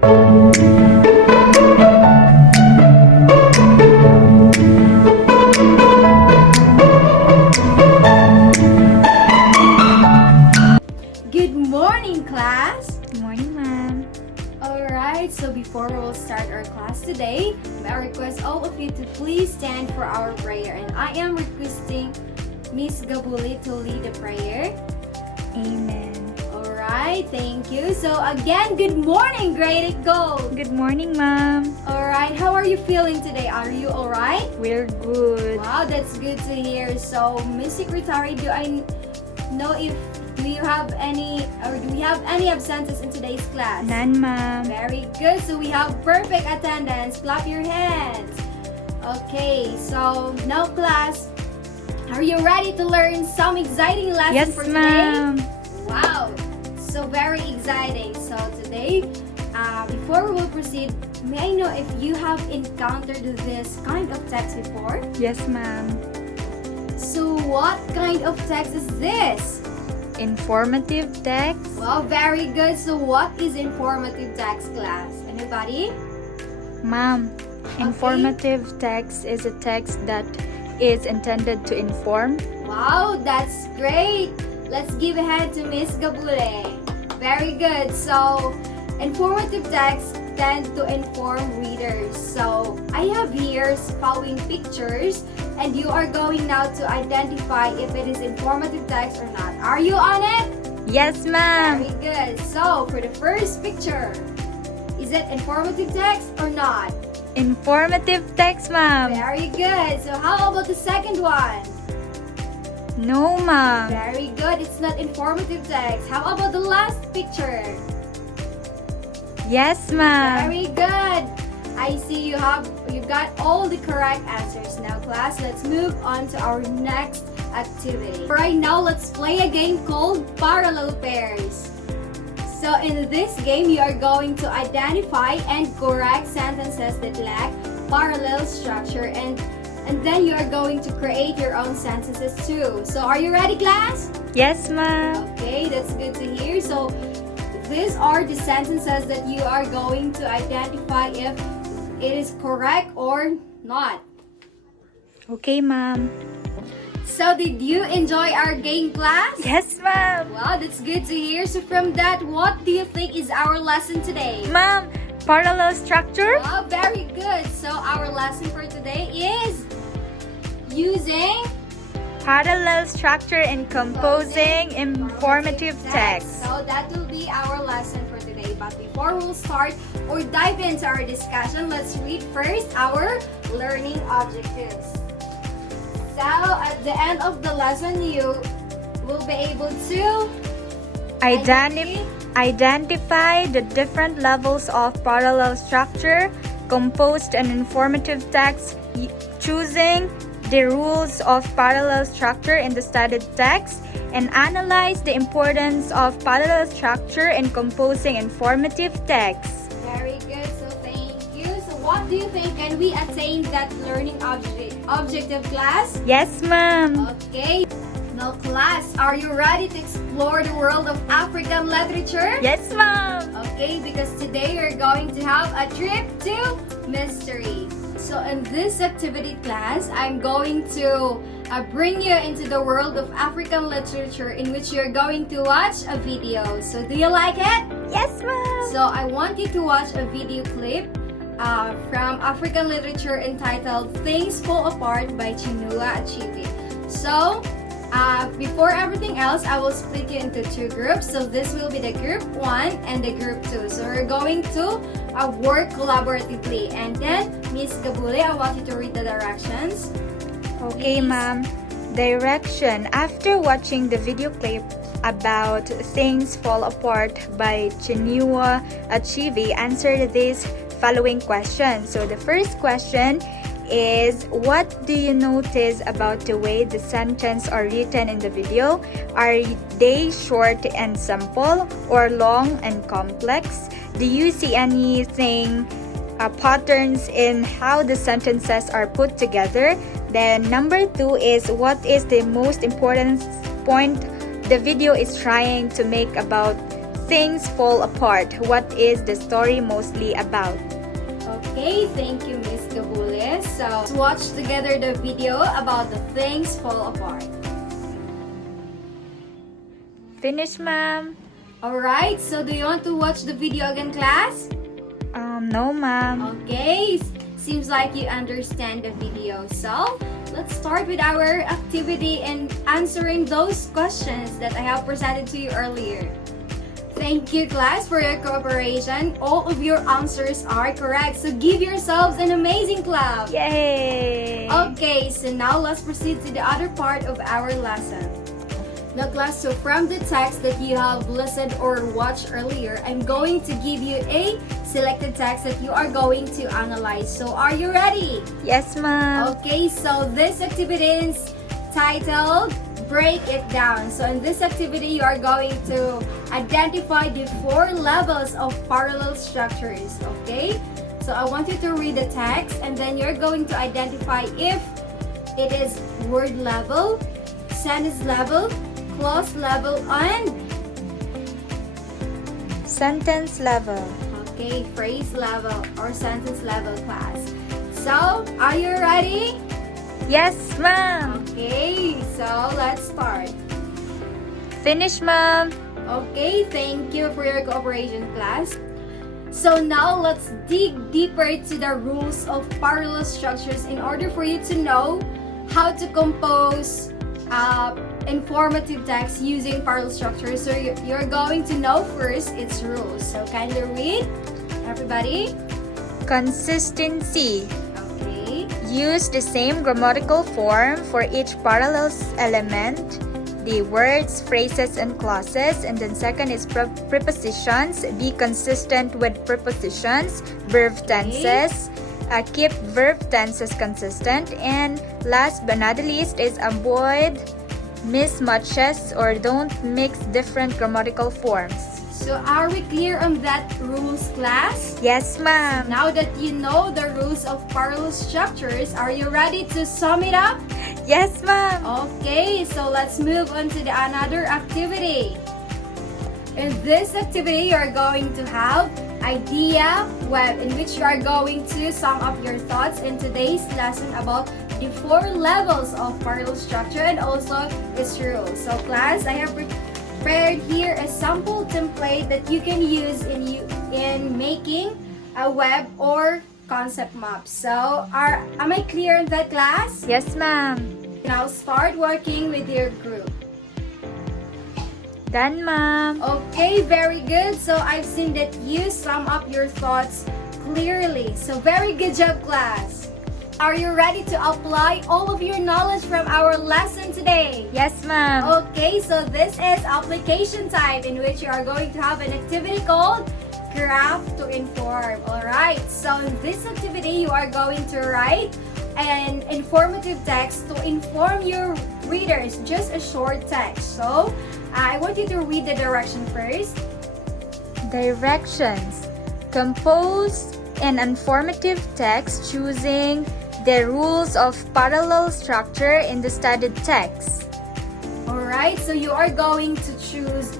Good morning, class! Good morning, ma'am. Alright, so before we will start our class today, may I request all of you to please stand for our prayer. And I am requesting Miss Gabuli to lead the prayer. Amen. Alright, thank you. So again, good morning, Grade 8 Gold! Good morning, ma'am. Alright, how are you feeling today? Are you alright? We're good. Wow, that's good to hear. So, Miss Secretary, do I know if do you have any or do we have any absences in today's class? None, ma'am. Very good. So we have perfect attendance. Clap your hands. Okay, so now class, are you ready to learn some exciting lessons Yes, for today? ma'am. Wow, so very exciting. So today, before we will proceed, may I know if you have encountered this kind of text before? Yes, ma'am. So what kind of text is this? Informative text. Wow, very good. So what is informative text, class? Anybody? Ma'am, informative text is a text that is intended to inform. Wow, that's great. Let's give a hand to Miss Gabule. Very good. So informative text tend to inform readers. So I have here following pictures and you are going now to identify if it is informative text or not. Are you on it? Yes, ma'am. Very good. So for the first picture, is it informative text or not? Informative text, ma'am. Very good. So how about the second one? No, ma'am. Very good. It's not informative text. How about the last picture? Yes, ma'am. Very good. I see you got all the correct answers. Now class, let's move on to our next activity. Right now, let's play a game called Parallel Pairs. So in this game, you are going to identify and correct sentences that lack parallel structure and then you are going to create your own sentences too. So are you ready, class? Yes, ma'am. Okay, that's good to hear. So these are the sentences that you are going to identify if it is correct or not. Okay, ma'am. So did you enjoy our game, class? Yes, ma'am. Wow, that's good to hear. So from that, what do you think is our lesson today? Ma'am, parallel structure? Wow, very good. So our lesson for today is using Parallel structure in composing informative text. So that will be our lesson for today. But before we'll start or dive into our discussion, let's read first our learning objectives. So at the end of the lesson, you will be able to Identify the different levels of parallel structure, composed and informative text, choosing the rules of parallel structure in the studied text, and analyze the importance of parallel structure in composing informative text. Very good. So thank you. So what do you think? Can we attain that learning objective, class? Yes, ma'am. Okay. Now class, are you ready to explore the world of African literature? Yes, ma'am. Okay, because today we're going to have a trip to mystery. So in this activity class, I'm going to bring you into the world of African literature in which you're going to watch a video. So do you like it? Yes, ma'am. So I want you to watch a video clip from African literature entitled Things Fall Apart by Chinua Achebe. So before everything else, I will split you into two groups. So this will be the group 1 and the group 2. So we're going to work collaboratively. And then, Miss Gabule, I want you to read the directions. Okay, Please. ma'am. Direction. After watching the video clip about Things Fall Apart by Chinua Achebe, answer these following questions. So the first question is, what do you notice about the way the sentences are written in the video? Are they short and simple or long and complex? Do you see anything patterns in how the sentences are put together? Then number 2 is, what is the most important point the video is trying to make about things fall apart? What is the story mostly about? Okay, thank you, Miss Gabules. So, let's watch together the video about the things fall apart. Finish, ma'am? Alright, so do you want to watch the video again, class? No, ma'am. Okay, seems like you understand the video. So, let's start with our activity and answering those questions that I have presented to you earlier. Thank you, class, for your cooperation. All of your answers are correct, so give yourselves an amazing clap. Yay! Okay, so now let's proceed to the other part of our lesson. Now, class, so from the text that you have listened or watched earlier, I'm going to give you a selected text that you are going to analyze. So, are you ready? Yes, ma'am. Okay, so this activity is titled Break It Down. So in this activity, you are going to identify the 4 levels of parallel structures. Okay, so I want you to read the text and then you're going to identify if it is word level, sentence level, clause level, and Sentence level. okay, phrase level or sentence level, class. So, are you ready? Yes, ma'am. Okay, so let's start. Finish, ma'am. Okay, thank you for your cooperation, class. So now let's dig deeper to the rules of parallel structures in order for you to know how to compose informative text using parallel structures. So you're going to know first its rules. So kindly read, everybody. Consistency. Okay. Use the same grammatical form for each parallel element, the words, phrases, and clauses. And then second is prepositions. Be consistent with prepositions, verb tenses. Keep verb tenses consistent. And last but not the least is avoid mismatches or don't mix different grammatical forms. So are we clear on that rules, class? Yes, ma'am. Now that you know the rules of parallel structures, are you ready to sum it up? Yes, ma'am. Okay, so let's move on to the another activity. In this activity, you are going to have idea web, in which you are going to sum up your thoughts in today's lesson about the 4 levels of parallel structure and also its rules. So class, I have prepared here a sample template that you can use in making a web or concept map. So am I clear in that, class? Yes, ma'am. Now start working with your group. Done, ma'am. Okay, very good. So I've seen that you sum up your thoughts clearly. So very good job, class. Are you ready to apply all of your knowledge from our lesson today? Yes, ma'am. Okay, so this is application time, in which you are going to have an activity called Craft to Inform. Alright, so in this activity, you are going to write an informative text to inform your readers, just a short text. So, I want you to read the direction first. Directions. Compose an informative text choosing the rules of parallel structure in the studied text. Alright, so you are going to choose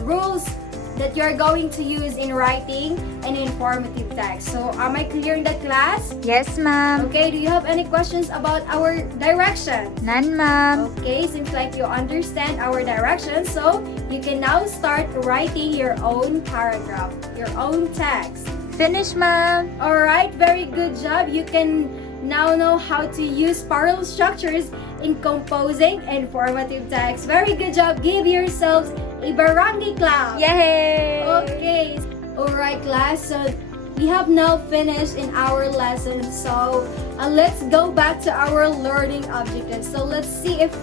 rules that you are going to use in writing an informative text. So, am I clear in the class? Yes, ma'am. Okay, do you have any questions about our direction? None, ma'am. Okay, seems like you understand our direction, so you can now start writing your own paragraph, your own text. Finish, ma'am. Alright, very good job. You can now know how to use parallel structures in composing informative text. Very good job. Give yourselves a barangay clap. Yay! Okay. Alright, class. So we have now finished in our lesson. So let's go back to our learning objectives. So let's see if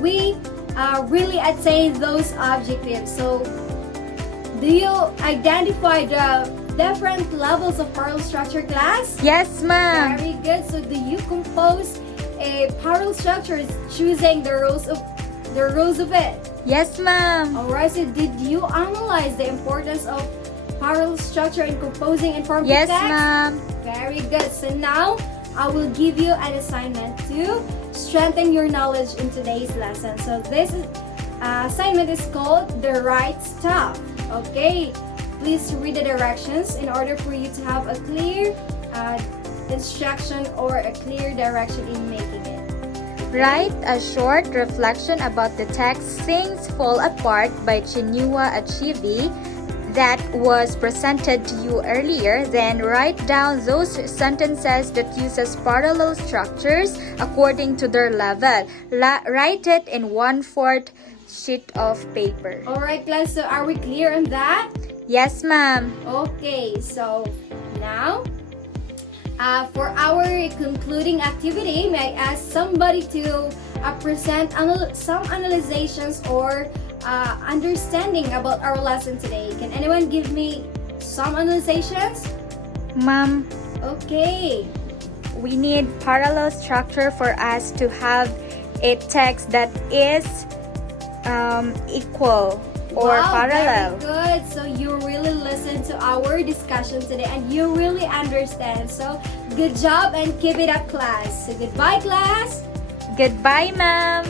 we really attain those objectives. So do you identify the different levels of parallel structure, class? Yes, ma'am. Very good. So do you compose a parallel structure choosing the rules of it? Yes, ma'am. Alright, so did you analyze the importance of parallel structure in composing informative Yes, text? ma'am. Very good. So now, I will give you an assignment to strengthen your knowledge in today's lesson. So this assignment is called The Right Stuff. Okay, please read the directions in order for you to have a clear instruction or a clear direction in making it. Write a short reflection about the text Things Fall Apart by Chinua Achebe that was presented to you earlier. Then write down those sentences that uses parallel structures according to their level. Write it in 1/4 sheet of paper. Alright class, so are we clear on that? Yes, ma'am. Okay, so now for our concluding activity, may I ask somebody to present some analyzations or understanding about our lesson today? Can anyone give me some analyzations? Ma'am, Okay. we need parallel structure for us to have a text that is equal or Wow, parallel. very good. So you really listen to our discussion today and you really understand. So good job and keep it up, class. So goodbye, class. Goodbye, ma'am.